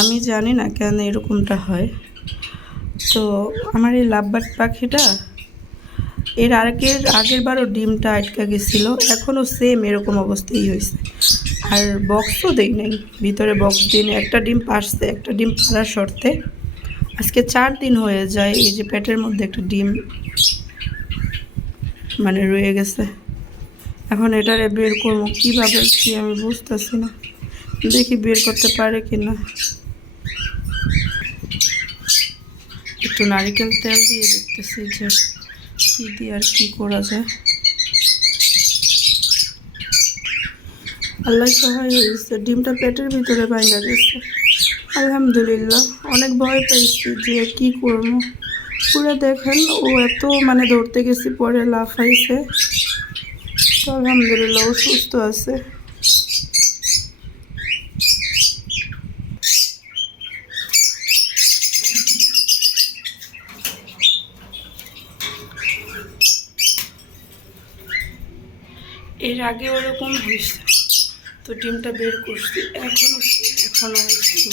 আমি জানি না কেন এরকমটা হয়। তো আমার এই লাভবার্ড পাখিটা, এর আগের আগের বারও ডিমটা আটকা গেছিল এখনও সেম এরকম অবস্থাই হয়েছে। আর বক্সও দেই নাই, ভিতরে বক্স দিন একটা ডিম পারছে, একটা ডিম পারার শর্তে। আজকে চার দিন হয়ে যায়, এই যে পেটের মধ্যে একটা ডিম মানে রয়ে গেছে। এখন এটারে বের করব, কীভাবে কি আমি বুঝতেছি না। দেখি বের করতে পারে কি না একটু নারিকেল তেল দিয়ে দেখতেছি যে কী দিয়ে আর কি করা যায়। আল্লাহ সহায় হয়েছে ডিমটা পেটের ভিতরে ভাঙা গেছে। আলহামদুলিল্লাহ, অনেক ভয় পেয়েছি যে কি করব। পুরো দেখেন, ও এত মানে ধরতে গেছি, পরে লাফাইছে। তো আলহামদুলিল্লাহ, ও সুস্থ আছে। এর আগে ওরকম হয়েছে। তো ডিমটা বের করছি। এখনও এখনও অবস্থা